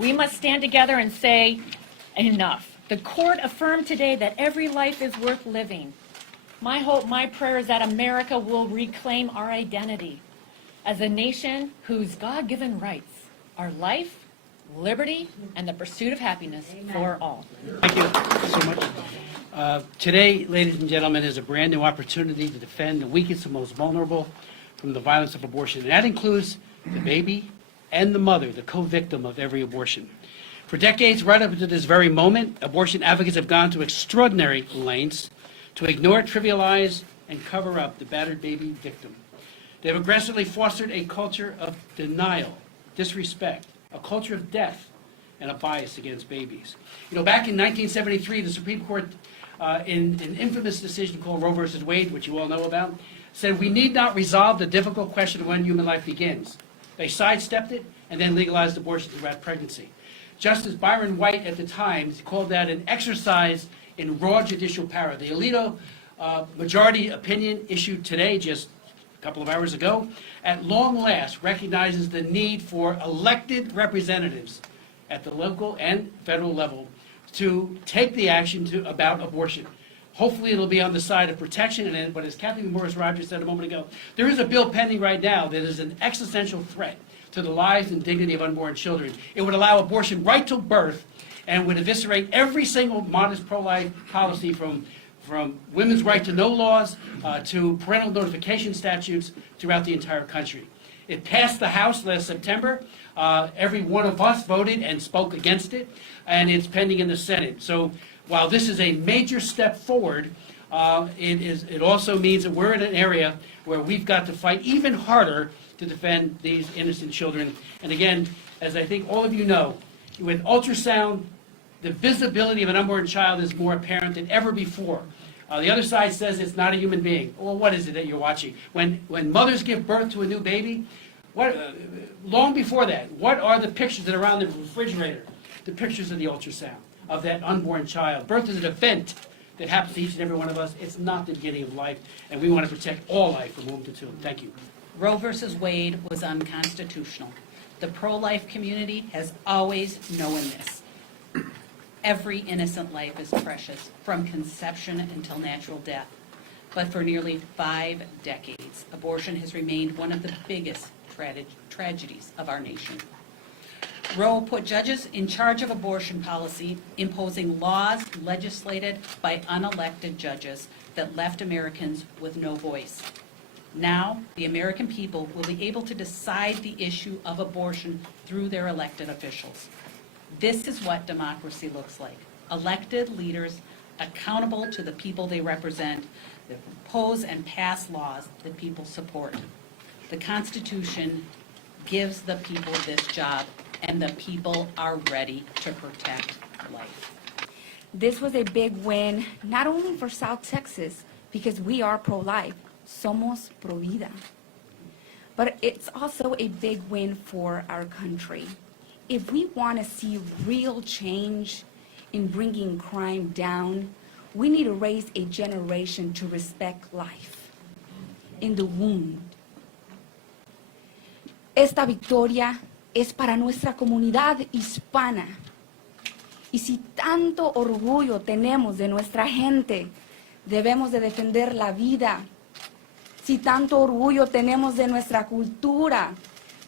We must stand together and say, enough. The court affirmed today that every life is worth living. My hope, my prayer is that America will reclaim our identity as a nation whose God-given rights are life, liberty, and the pursuit of happiness for all. Thank you so much. Today, ladies and gentlemen, is a brand new opportunity to defend the weakest and most vulnerable from the violence of abortion. And that includes the baby and the mother, the co-victim of every abortion. For decades, right up to this very moment, abortion advocates have gone to extraordinary lengths to ignore, trivialize, and cover up the battered baby victim. They have aggressively fostered a culture of denial, disrespect, a culture of death, and a bias against babies. You know, back in 1973, the Supreme Court, in an infamous decision called Roe versus Wade, which you all know about, said we need not resolve the difficult question of when human life begins. They sidestepped it and then legalized abortion throughout pregnancy. Justice Byron White at the time called that an exercise in raw judicial power. The Alito majority opinion issued today, just a couple of hours ago, at long last recognizes the need for elected representatives at the local and federal level to take the action about abortion. Hopefully it'll be on the side of protection, but as Kathleen Morris-Rogers said a moment ago, there is a bill pending right now that is an existential threat to the lives and dignity of unborn children. It would allow abortion right till birth and would eviscerate every single modest pro-life policy from women's right to know laws to parental notification statutes throughout the entire country. It passed the House last September. Every one of us voted and spoke against it, and it's pending in the Senate. So while this is a major step forward, it also means that we're in an area where we've got to fight even harder to defend these innocent children. And again, as I think all of you know, with ultrasound, the visibility of an unborn child is more apparent than ever before. The other side says it's not a human being. Well, what is it that you're watching? When mothers give birth to a new baby, long before that, what are the pictures that are around the refrigerator? The pictures of the ultrasound of that unborn child. Birth is an event that happens to each and every one of us. It's not the beginning of life, and we want to protect all life from womb to tomb. Thank you. Roe versus Wade was unconstitutional. The pro-life community has always known this. Every innocent life is precious, from conception until natural death. But for nearly 5 decades, abortion has remained one of the biggest tragedies of our nation. Roe put judges in charge of abortion policy, imposing laws legislated by unelected judges that left Americans with no voice. Now, the American people will be able to decide the issue of abortion through their elected officials. This is what democracy looks like. Elected leaders accountable to the people they represent, that propose and pass laws that people support. The Constitution gives the people this job, and the people are ready to protect life. This was a big win, not only for South Texas, because we are pro-life, somos pro vida, but it's also a big win for our country. If we want to see real change in bringing crime down, we need to raise a generation to respect life in the womb. Esta victoria es para nuestra comunidad hispana. Y si tanto orgullo tenemos de nuestra gente, debemos de defender la vida. Si tanto orgullo tenemos de nuestra cultura,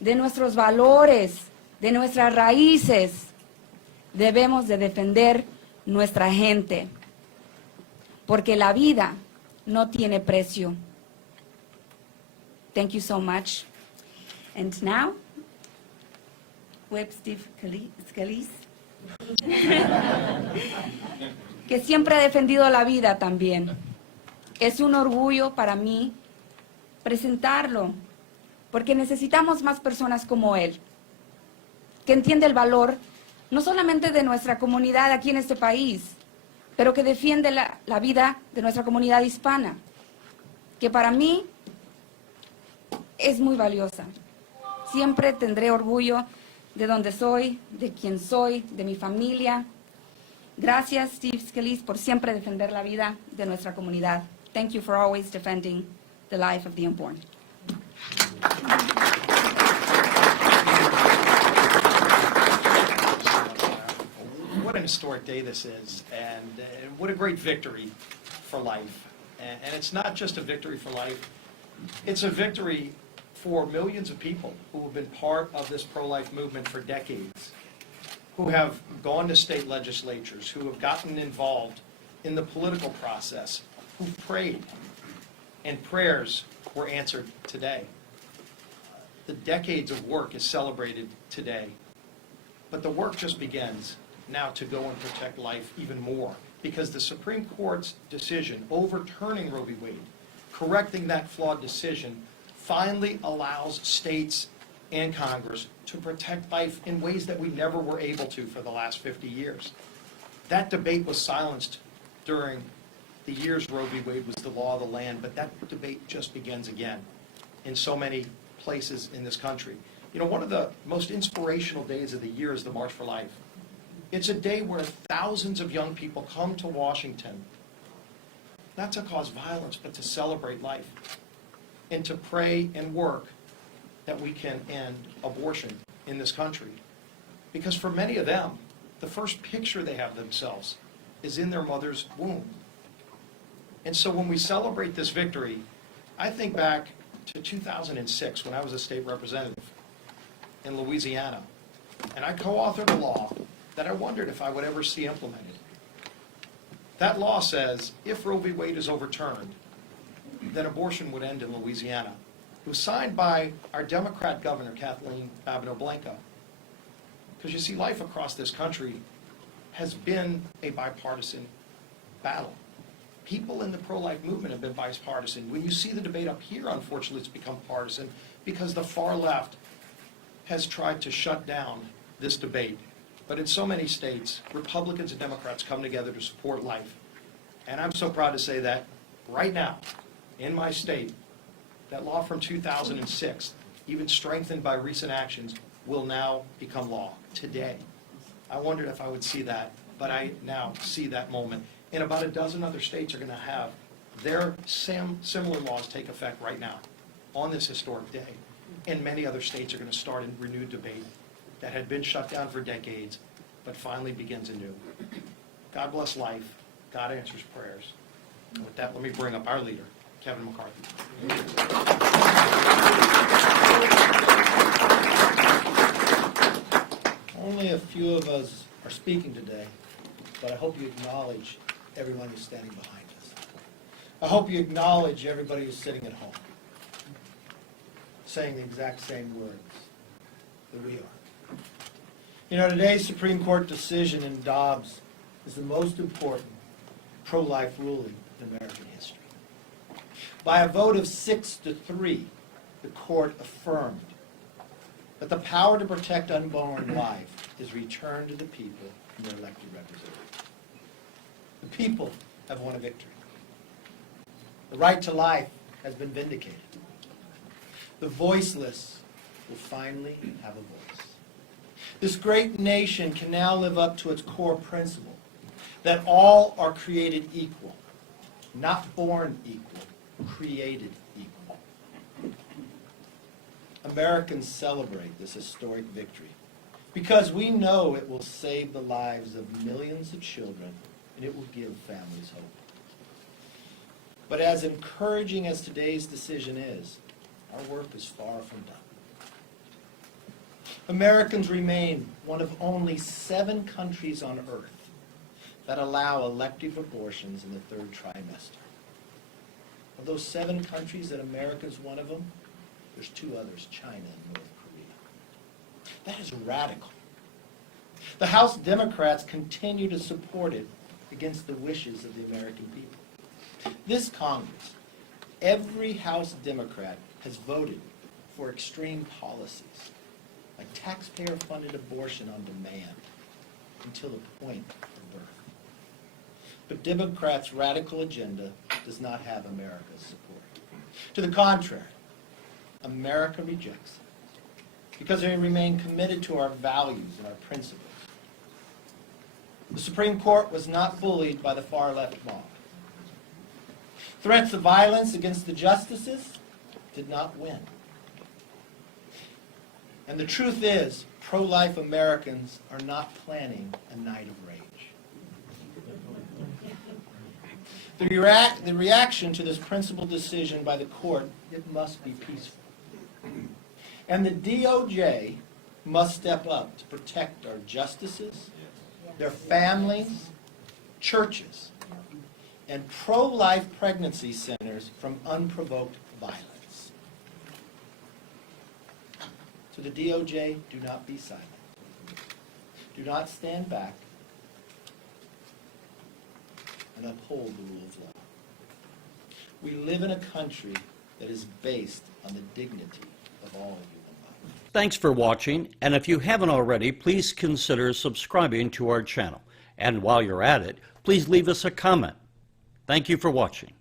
de nuestros valores, de nuestras raíces, debemos de defender nuestra gente. Porque la vida no tiene precio. Thank you so much. And now, Web Steve Scalise, que siempre ha defendido la vida también. Es un orgullo para mí presentarlo, porque necesitamos más personas como él, que entiende el valor no solamente de nuestra comunidad aquí en este país, pero que defiende la vida de nuestra comunidad hispana, que para mí es muy valiosa. Siempre tendré orgullo de donde soy, de quién soy, de mi familia. Gracias, Steve Scalise, por siempre defender la vida de nuestra comunidad. Thank you for always defending the life of the unborn. an historic day this is, and what a great victory for life. And it's not just a victory for life, it's a victory for millions of people who have been part of this pro-life movement for decades, who have gone to state legislatures, who have gotten involved in the political process, who prayed, and prayers were answered today. The decades of work is celebrated today, but the work just begins now to go and protect life even more, because the Supreme Court's decision overturning Roe v. Wade, correcting that flawed decision, finally allows states and Congress to protect life in ways that we never were able to for the last 50 years. That debate was silenced during the years Roe v. Wade was the law of the land, but that debate just begins again in so many places in this country. You know, one of the most inspirational days of the year is the March for Life. It's a day where thousands of young people come to Washington, not to cause violence, but to celebrate life and to pray and work that we can end abortion in this country. Because for many of them, the first picture they have of themselves is in their mother's womb. And so when we celebrate this victory, I think back to 2006 when I was a state representative in Louisiana, and I co-authored a law that I wondered if I would ever see implemented. That law says if Roe v. Wade is overturned, then abortion would end in Louisiana. It was signed by our Democrat governor, Kathleen Babineau-Blanco. Because you see, life across this country has been a bipartisan battle. People in the pro-life movement have been bipartisan. When you see the debate up here, unfortunately, it's become partisan because the far left has tried to shut down this debate. But in so many states, Republicans and Democrats come together to support life. And I'm so proud to say that right now, in my state, that law from 2006, even strengthened by recent actions, will now become law today. I wondered if I would see that, but I now see that moment. And about a dozen other states are going to have their similar laws take effect right now on this historic day. And many other states are going to start a renewed debate that had been shut down for decades, but finally begins anew. God bless life. God answers prayers. And with that, let me bring up our leader, Kevin McCarthy. Only a few of us are speaking today, but I hope you acknowledge everyone who's standing behind us. I hope you acknowledge everybody who's sitting at home, saying the exact same words that we are. You know, today's Supreme Court decision in Dobbs is the most important pro-life ruling in American history. By a vote of 6-3, the court affirmed that the power to protect unborn life is returned to the people and their elected representatives. The people have won a victory. The right to life has been vindicated. The voiceless will finally have a voice. This great nation can now live up to its core principle that all are created equal, not born equal, created equal. Americans celebrate this historic victory because we know it will save the lives of millions of children and it will give families hope. But as encouraging as today's decision is, our work is far from done. Americans remain one of only 7 countries on earth that allow elective abortions in the 3rd trimester. Of those 7 countries that America is one of them, there's 2 others, China and North Korea. That is radical. The House Democrats continue to support it against the wishes of the American people. This Congress, every House Democrat has voted for extreme policies, like taxpayer-funded abortion on demand until the point of birth. But Democrats' radical agenda does not have America's support. To the contrary, America rejects it because they remain committed to our values and our principles. The Supreme Court was not bullied by the far-left mob. Threats of violence against the justices did not win. And the truth is, pro-life Americans are not planning a night of rage. The reaction to this principled decision by the court, it must be peaceful. And the DOJ must step up to protect our justices, their families, churches, and pro-life pregnancy centers from unprovoked violence. To the DOJ, do not be silent. Do not stand back and uphold the rule of law. We live in a country that is based on the dignity of all human life. Thanks for watching, and if you haven't already, please consider subscribing to our channel. And while you're at it, please leave us a comment. Thank you for watching.